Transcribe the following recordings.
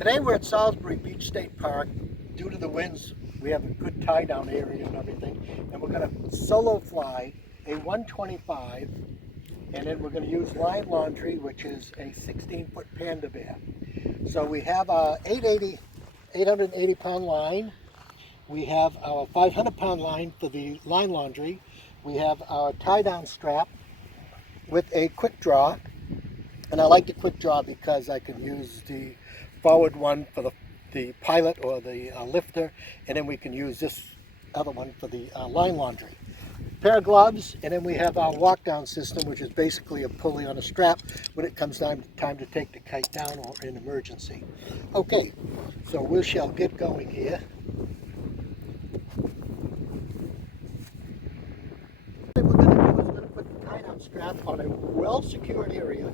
Today we're at Salisbury Beach State Park. Due to the winds, we have a good tie down area and everything. And we're going to solo fly a 125, and then we're going to use line laundry, which is a 16-foot panda bear. So we have a 880 pound line. We have our 500 pound line for the line laundry. We have our tie down strap with a quick draw. And I like the quick draw because I can use the forward one for the pilot or the lifter, and then we can use this other one for the line laundry. Pair of gloves, and then we have our walk down system, which is basically a pulley on a strap when it comes time to take the kite down or in emergency. Okay, so we shall get going here. What we're going to do is we're going to put the tie down strap on a well secured area.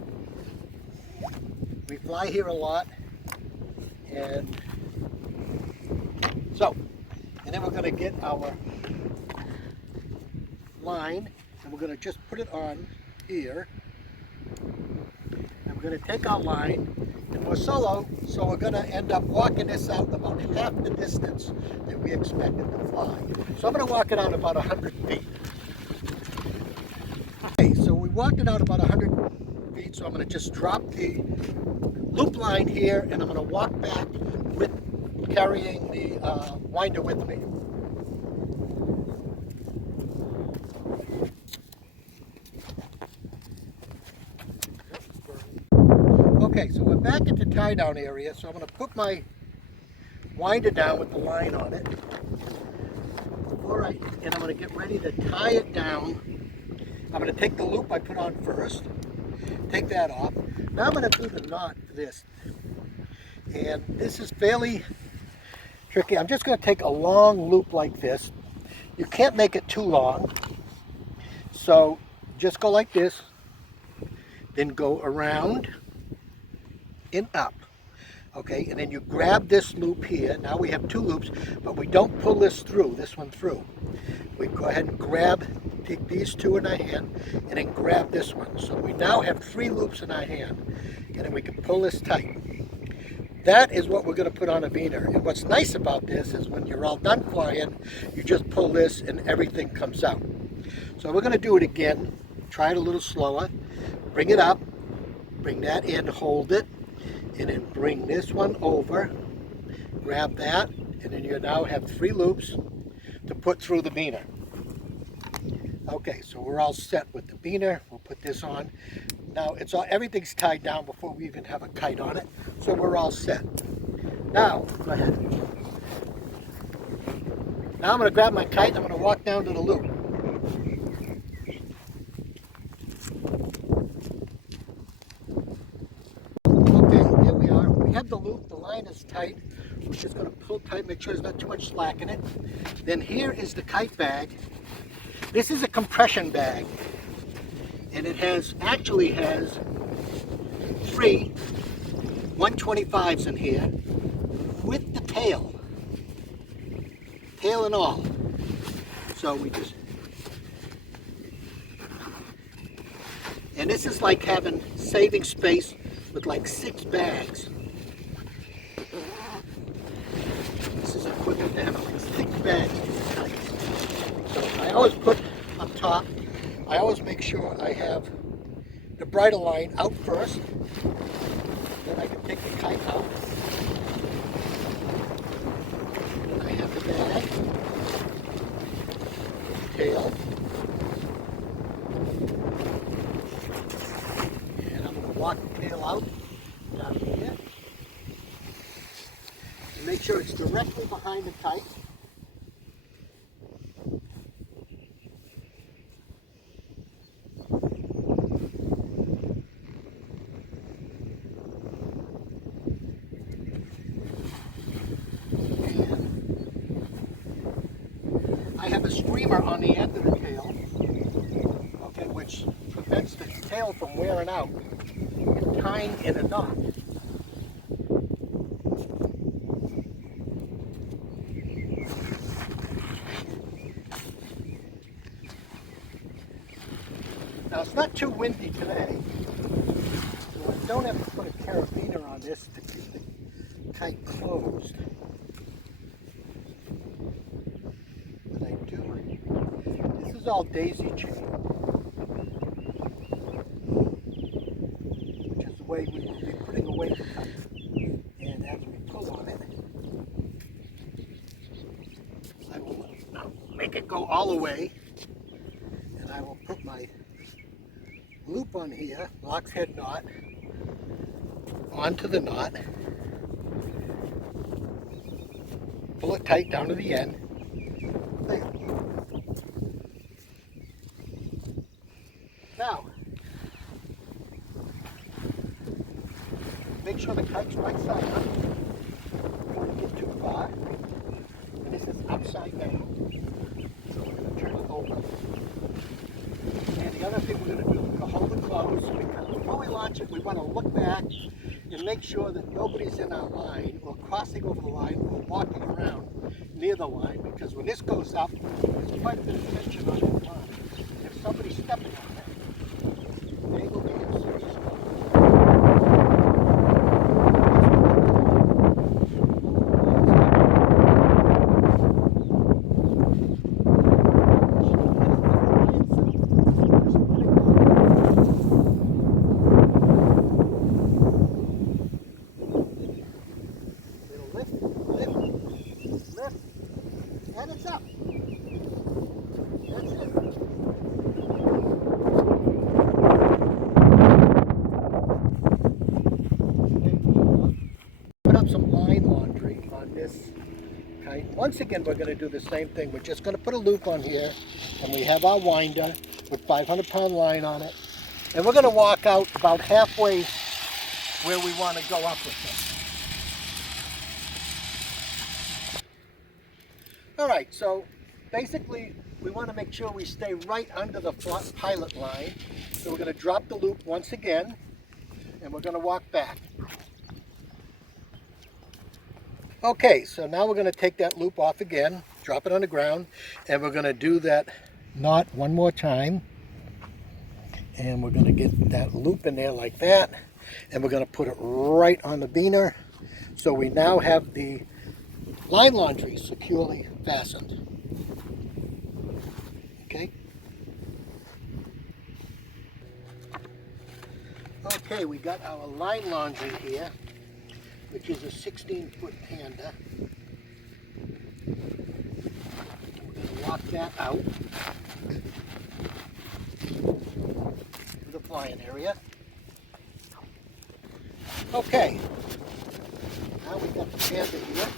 We fly here a lot, and then we're going to get our line, and we're going to just put it on here, and we're going to take our line, and we're solo, so we're going to end up walking this out about half the distance that we expected to fly. So I'm going to walk it out about 100 feet. Okay, so we walked it out about 100 feet, so I'm going to just drop the loop line here, and I'm going to walk back with carrying the winder with me. Okay, so we're back at the tie down area, so I'm going to put my winder down with the line on it. And I'm going to get ready to tie it down. I'm going to take the loop I put on first, take that off. Now I'm going to do the knot for this. And this is fairly tricky. I'm just going to take a long loop like this. You can't make it too long. So just go like this, then go around and up. Okay, and then you grab this loop here. Now we have two loops, but we don't pull this one through. We go ahead and take these two in our hand, and then grab this one. So we now have three loops in our hand, and then we can pull this tight. That is what we're going to put on a Wiener. And what's nice about this is when you're all done flying, you just pull this and everything comes out. So we're going to do it again. Try it a little slower. Bring it up, bring that in, hold it, and then bring this one over, grab that, and then you now have three loops to put through the Wiener. Okay, so we're all set with the Wiener. We'll put this on. Now everything's tied down before we even have a kite on it, so we're all set. Now, go ahead. Now I'm going to grab my kite and I'm going to walk down to the loop. Okay, here we are. We have the loop, the line is tight. We're just going to pull tight, make sure there's not too much slack in it. Then here is the kite bag. This is a compression bag, and it actually has three 125s in here with the tail and all. So and this is like having saving space with like 6 bags. This is equivalent to having like 6 bags. So I always put up top, I always make sure I have the bridle line out first, then I can take the kite out. Then I have the bag, the tail, and I'm going to walk the tail out down here, and make sure it's directly behind the kite. I have a streamer on the end of the tail, okay, which prevents the tail from wearing out and tying in a knot. Now it's not too windy today, so I don't have to put a carabiner on this to keep the kite closed. But I do. This is all daisy chain, which is the way we will be putting away the kite. And as we pull on it, I will make it go all the way, and I will put my loop on here, lock's head knot, onto the knot, pull it tight down to the end. There. Now, make sure the kite's right side up. Don't get too far. And this is upside down. So we're going to turn it over. And the other thing we're going to do, we're going to hold it close, because before we launch it, we want to look back and make sure that nobody's in our line or crossing over the line or walking around near the line, because when this goes up, there's quite a bit of tension on that line. If somebody's stepping on it, they will be in serious trouble. And it's up. That's it. Put up some line laundry on this kite. Once again, we're going to do the same thing. We're just going to put a loop on here, and we have our winder with 500-pound line on it. And we're going to walk out about halfway where we want to go up with this. All right, so basically we want to make sure we stay right under the pilot line. So we're going to drop the loop once again, and we're going to walk back. Okay, so now we're going to take that loop off again, drop it on the ground, and we're going to do that knot one more time. And we're going to get that loop in there like that, and we're going to put it right on the beaner. So we now have the line laundry securely fastened. Okay. Okay, we got our line laundry here, which is a 16-foot Panda. We're going to lock that out to the flying area. Okay. Now we got the Panda here.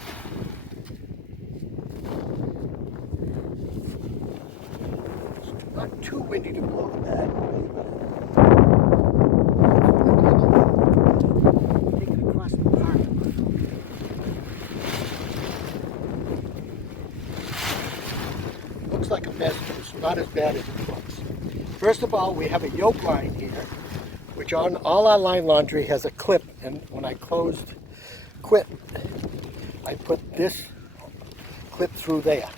Not too windy to blow the bag. Take it across the park. Looks like a mess, but it's not as bad as it looks. First of all, we have a yoke line here, which on all our line laundry has a clip, and when I quit, I put this clip through there.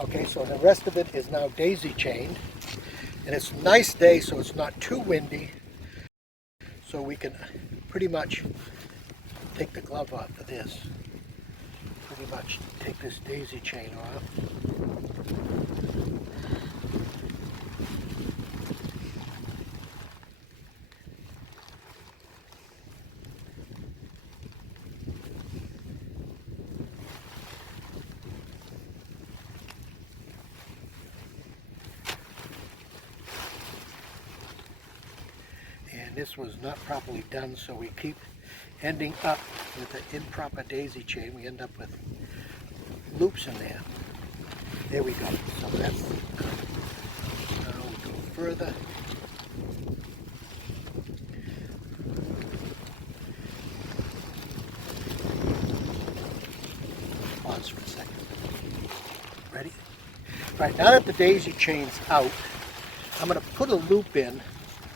Okay, so the rest of it is now daisy chained, and it's a nice day, so it's not too windy, so we can pretty much take the glove off of this. Pretty much take this daisy chain off. This was not properly done, so we keep ending up with an improper daisy chain. We end up with loops in there. There we go. So that's now we go further. Pause for a second. Ready? Right, now that the daisy chain's out, I'm going to put a loop in,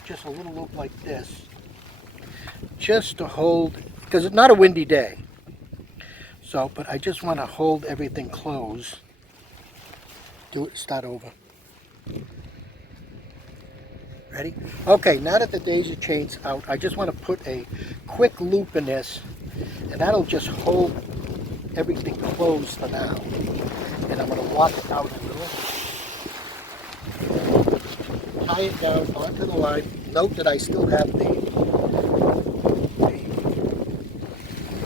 just a little loop like this, just to hold, because it's not a windy day. So, but I just want to hold everything closed. Start over. Ready? Okay, now that the daisy chain's out, I just want to put a quick loop in this And that'll just hold everything closed for now. And I'm going to walk it out a little. Tie it down onto the line. Note that I still have the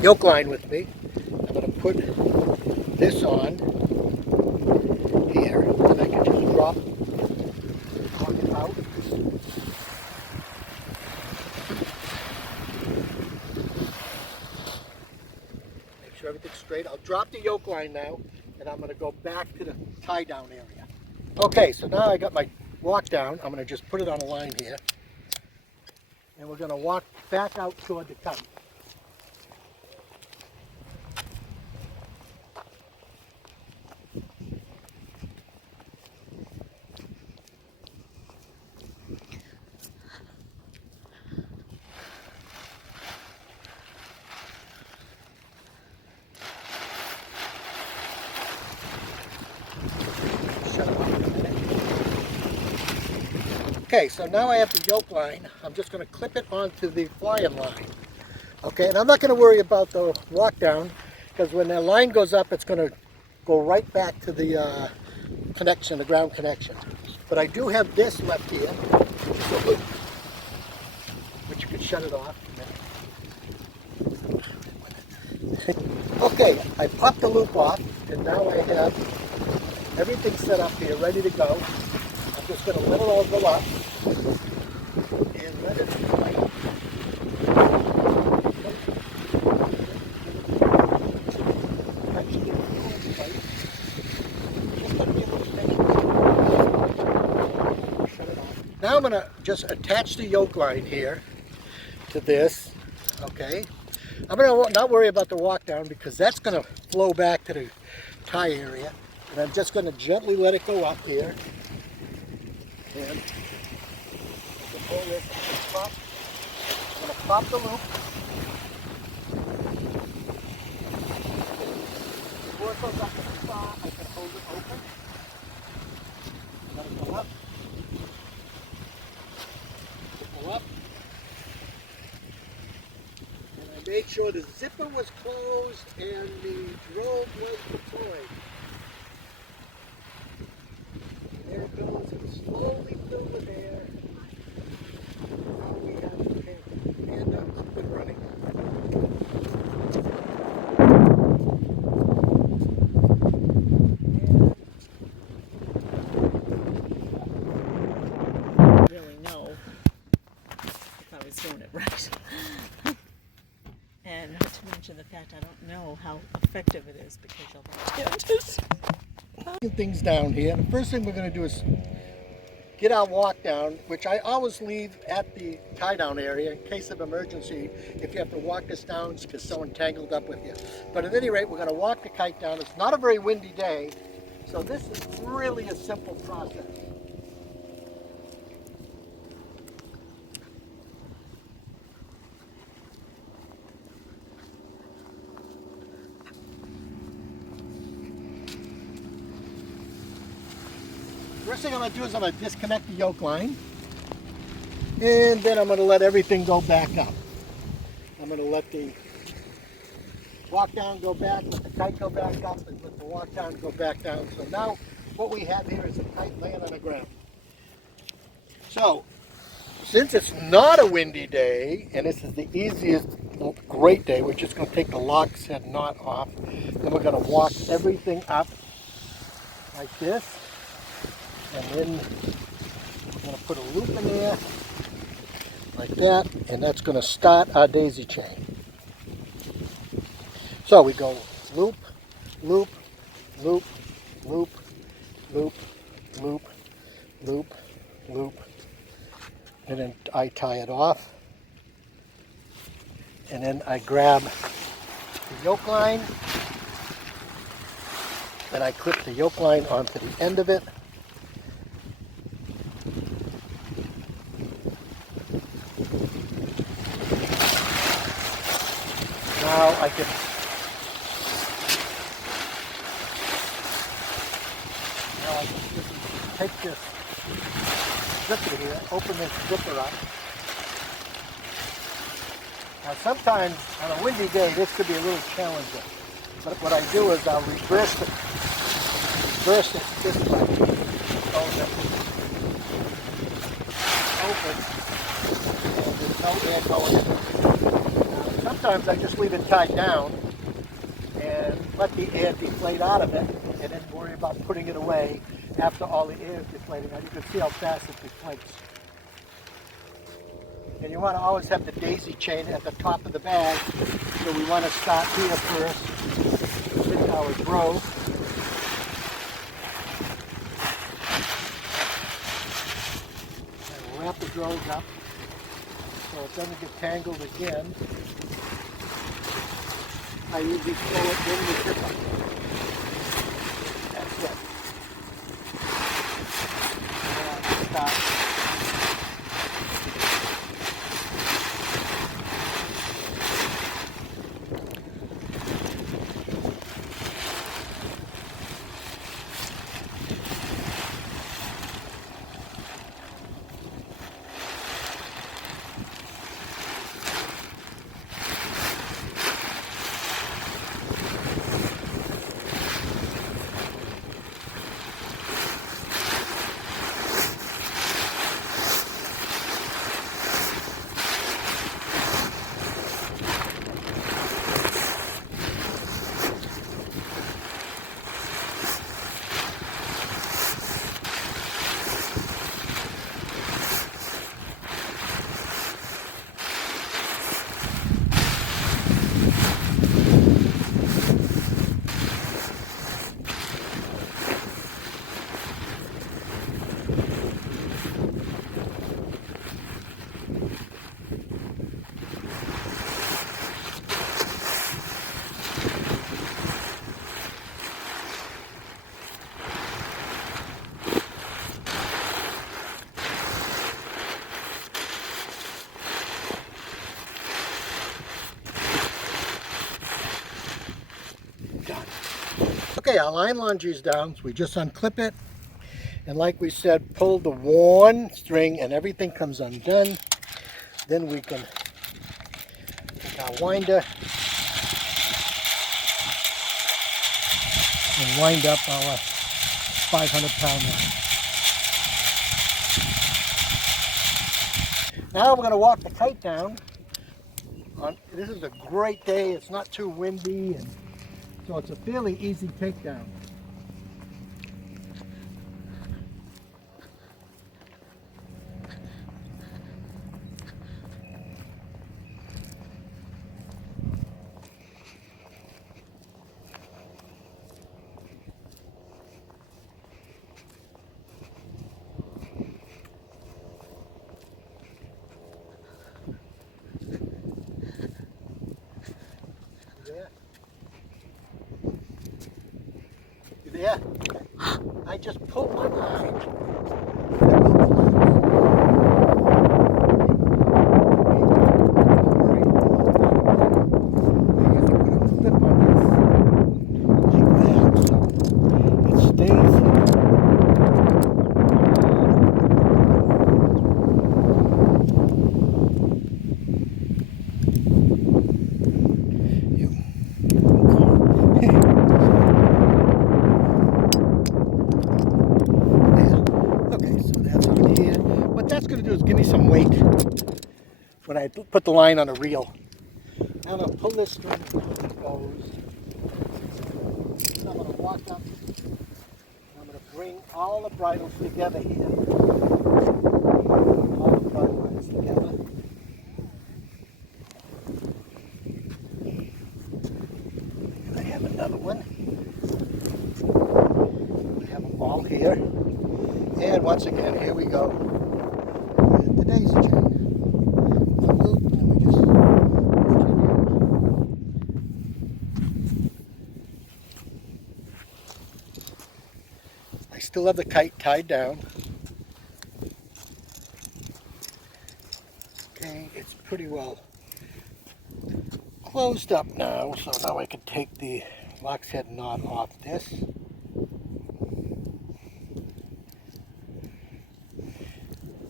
yoke line with me. I'm going to put this on here, and I can just drop it out. Make sure everything's straight. I'll drop the yoke line now, and I'm going to go back to the tie down area. Okay, so now I got my walk down. I'm going to just put it on a line here, and we're going to walk back out toward the kite. Okay, so now I have the yoke line. I'm just going to clip it onto the flying line. Okay, and I'm not going to worry about the walk down, because when the line goes up, it's going to go right back to the connection, the ground connection. But I do have this left here, which you can shut it off. Okay, I popped the loop off, and now I have everything set up here, ready to go. I'm just going to let it all go up and let it tight. Now I'm going to just attach the yoke line here to this, okay? I'm going to not worry about the walk down because that's going to flow back to the tie area. And I'm just going to gently let it go up here. And I can pull this, I'm going to pop the loop. Before it goes up to the star, I can hold it open. Let it go up. Go up. And I made sure the zipper was closed and the drone was deployed. There it goes, and slowly fill with air. Now we have the pin and up and running. Really know if I was doing it right. And not to mention the fact I don't know how effective it is because you'll get it. Things down here. The first thing we're going to do is get our walk down, which I always leave at the tie down area in case of emergency if you have to walk this down because someone tangled up with you. But at any rate, we're going to walk the kite down. It's not a very windy day, so this is really a simple process. First thing I'm going to do is I'm going to disconnect the yoke line, and then I'm going to let everything go back up. I'm going to let the walk down go back, let the kite go back up, and let the walk down go back down. So now what we have here is a kite laying on the ground. So since it's not a windy day, and this is the easiest, great day, we're just going to take the lock's head knot off, then we're going to walk everything up like this. And then we're going to put a loop in there, like that, and that's going to start our daisy chain. So we go loop, loop, loop, loop, loop, loop, loop, loop, and then I tie it off. And then I grab the yoke line, and I clip the yoke line onto the end of it. Now I can just take this zipper here, open this zipper up, Now sometimes on a windy day this could be a little challenging. But what I do is I'll reverse it this way. Hold it open and there's no air going in. Sometimes I just leave it tied down and let the air deflate out of it and then worry about putting it away after all the air is deflating out. You can see how fast it deflates. And you want to always have the daisy chain at the top of the bag. So we want to start here first. This is our grow. And wrap the grows up so it doesn't get tangled again. I usually throw it in the zipper. That's it. Stop. Okay, our line laundry is down, so we just unclip it. And like we said, pull the one string and everything comes undone. Then we can take our winder and wind up our 500-pound line. Now we're going to walk the kite down. This is a great day. It's not too windy, and so it's a fairly easy takedown. You there? I just pulled my line. Give me some weight when I put the line on a reel. Now I'm going to pull this string until it goes. So I'm going to walk up. I'm going to bring all the bridles together here. All the bridles together. And I have another one. I have them all here. And once again, here we go. The daisy chain. The loop, and we just I still have the kite tied down. Okay, it's pretty well closed up now, so now I can take the lock's head knot off this.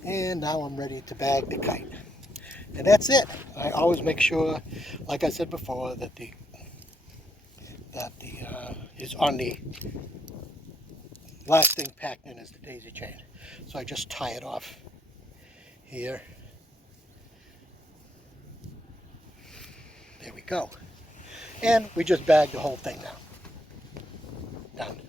And now I'm ready to bag the kite. And that's it. I always make sure, like I said before, that the is on the last thing packed in is the daisy chain. So I just tie it off here. There we go. And we just bag the whole thing now. Done.